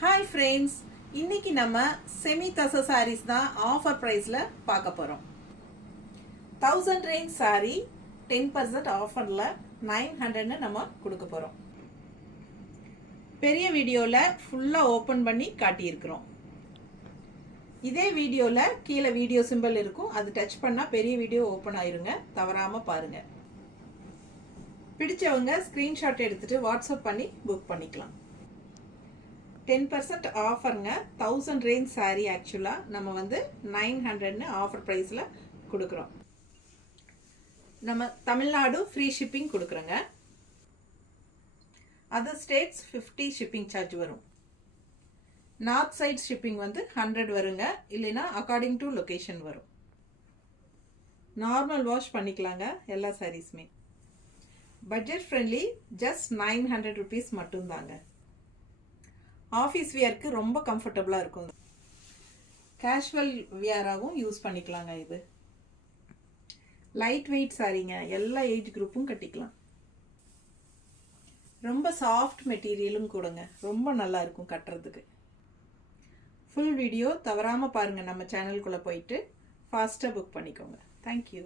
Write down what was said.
Hi friends, இன்னைக்கு நம்ம semi tassa sarees தான் offer priceல பார்க்க போறோம். 1000 range saree 10% offerல 900 நம்ம கொடுக்க போறோம். பெரிய வீடியோல ஃபுல்லா ஓபன் பண்ணி காட்டி இருக்கிறோம். இதே வீடியோல கீழ வீடியோ சிம்பல் இருக்கும். அது டச் பண்ணா பெரிய வீடியோ ஓபன் ஆயிருங்க. தவறாம பாருங்க. பிடிச்சவங்க ஸ்கிரீன்ஷாட் எடுத்துட்டு வாட்ஸ்அப் பண்ணி புக் பண்ணிக்கலாம். 10% ஆஃபருங்க. 1000 ரேஞ்ச் saree ஆக்சுவலாக நம்ம வந்து 900ன்னு ஆஃபர் ப்ரைஸில் கொடுக்குறோம். நம்ம தமிழ்நாடு ஃப்ரீ ஷிப்பிங் கொடுக்குறோங்க. அதர் ஸ்டேட்ஸ் 50 ஷிப்பிங் சார்ஜ் வரும். நார்த் சைட் ஷிப்பிங் வந்து 100 வருங்க. இல்லைன்னா அக்கார்டிங் டு லொக்கேஷன் வரும். நார்மல் வாஷ் பண்ணிக்கலாங்க எல்லா சாரீஸுமே. பட்ஜெட் ஃப்ரெண்ட்லி, ஜஸ்ட் 900 ருபீஸ் மட்டும்தாங்க. ஆஃபீஸ் வியருக்கு ரொம்ப கம்ஃபர்டபுளாக இருக்கும். கேஷுவல் வியராகவும் யூஸ் பண்ணிக்கலாங்க. இது லைட் வெயிட் சாரீங்க, எல்லா ஏஜ் குரூப்பும் கட்டிக்கலாம். ரொம்ப சாஃப்ட் மெட்டீரியலும் கூடங்க, ரொம்ப நல்லா இருக்கும் கட்டுறதுக்கு. ஃபுல் வீடியோ தவறாமல் பாருங்கள். நம்ம சேனலுக்குள்ளே போயிட்டு ஃபாஸ்ட்டாக புக் பண்ணிக்கோங்க. தேங்க்யூ.